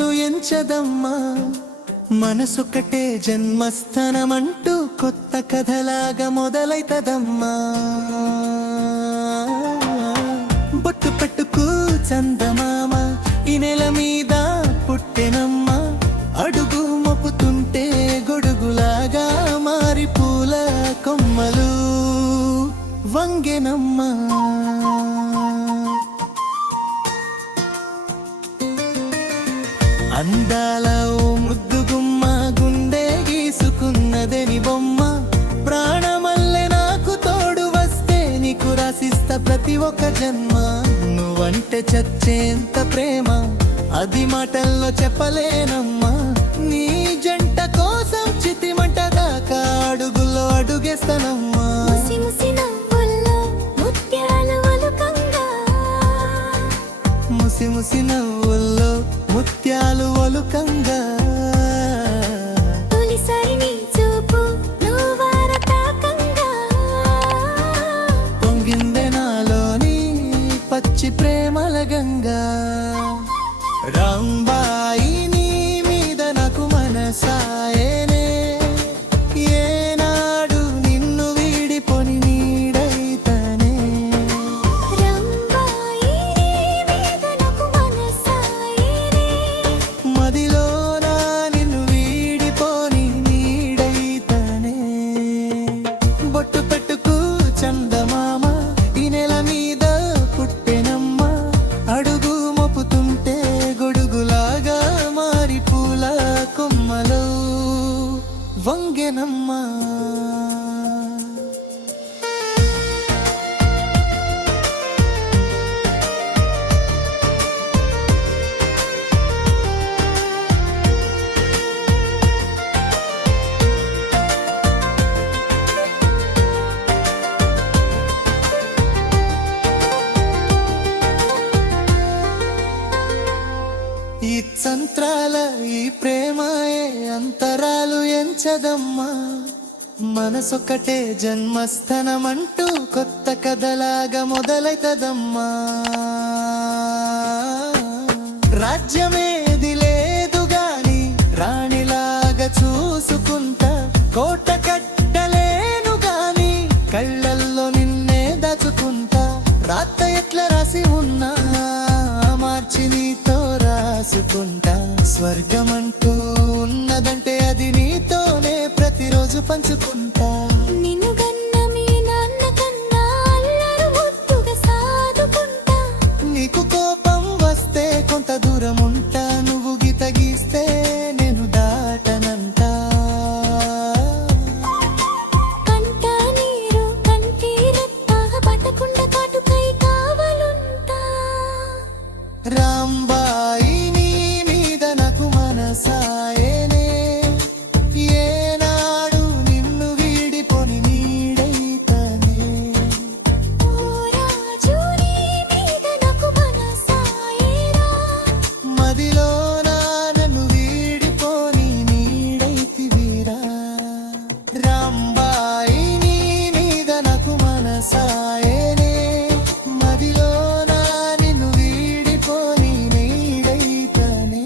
అంతరాలు ఎంచదమ్మా మనసొక్కటే జన్మస్థానమంటూ కొత్త కథలాగా మొదలైతదమ్మా బొట్టు పెట్టుకు చందమామ ఈ నెల మీద పుట్టెనమ్మా అడుగు మోపుతుంటే గొడుగులాగా మారి పూల కొమ్మలు వంగెనమ్మా అందాల ఓ ముద్దుగుమ్మ గుండె గీసుకున్నదని బొమ్మ ప్రాణమల్లె నాకు తోడు వస్తే నీకు రాసిస్తా ప్రతి ఒక్క జన్మ నువ్వంటే చచ్చేంత ప్రేమ అది మాటల్లో చెప్పలేనమ్మా నీ జంట కోసం చితిమంట దాకా అడుగులో అడుగేస్తానమ్మా ముసి ముసి నవ్వుల్లో ముత్యాలు ఒలుకంగా పొంగిందే నాలోని పచ్చి ప్రేమల గంగా రాంబాయి నీ మీద నాకు మనసాయనే ఏనాడు నిన్ను వీడిపోని నీడైతనే మదిలోనా నిన్ను వీడిపోని నీడైతనే బొట్టు పెట్టుకు చందమామ ఈ నెల మీద పుట్టెనమ్మా అడుగు మోపుతుంటే గొడుగులాగా మారి పూల కొమ్మలు వంగెనమ్మా ఈ సంత్రాల ఈ ప్రేమయే అంతరాలు ఎంచదమ్మా మనసొక్కటే జన్మస్థానమంటూ కొత్త కథలాగా మొదలైతదమ్మా రాజ్యమేది లేదు గాని రాణిలాగా చూసుకుంటా కోట కట్టలేను గాని కళ్ళల్లో నిన్నే దాచుకుంటా రాత ఎట్లా రాసి ఉన్నా మార్చి నీతో రాసుకుంటా స్వర్గమంటూ ఉన్నదంటే అది నీతోనే ప్రతిరోజు పంచుకుంటా నిన్ను గన్న మీ నాన్న కన్నా అల్లరు ముద్దుగా సాదుకుంటా నీకు కోపం వస్తే కొంత దూరం ఉంటా నువ్వు గీత గీస్తే నేను దాటనంట కంట నీరు కంటి రెప్ప పట్టకుండా కాటుకై కావాలుంటా రాంబాయి నీ మీద నాకు మనసాయనే ఏనాడు నిన్ను వీడిపోని నీడైతనే ఓ రాజు నీ మీద నాకు మనసాయేరా మదిలోనా నన్ను వీడిపోని నీడైతివిరా రాంబాయి నీ మీద నాకు మనసాయనే మదిలోనా నిన్ను వీడిపోని నీడైతనే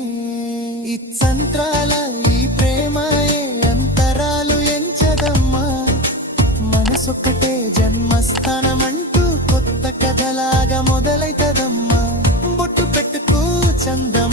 ఈ సంత్రాల ఈ ప్రేమయే అంతరాలు ఎంచదమ్మా మనసొక్కటే జన్మస్థానమంటూ కొత్త కథలాగా మొదలైతదమ్మా బొట్టు పెట్టుకు చందమా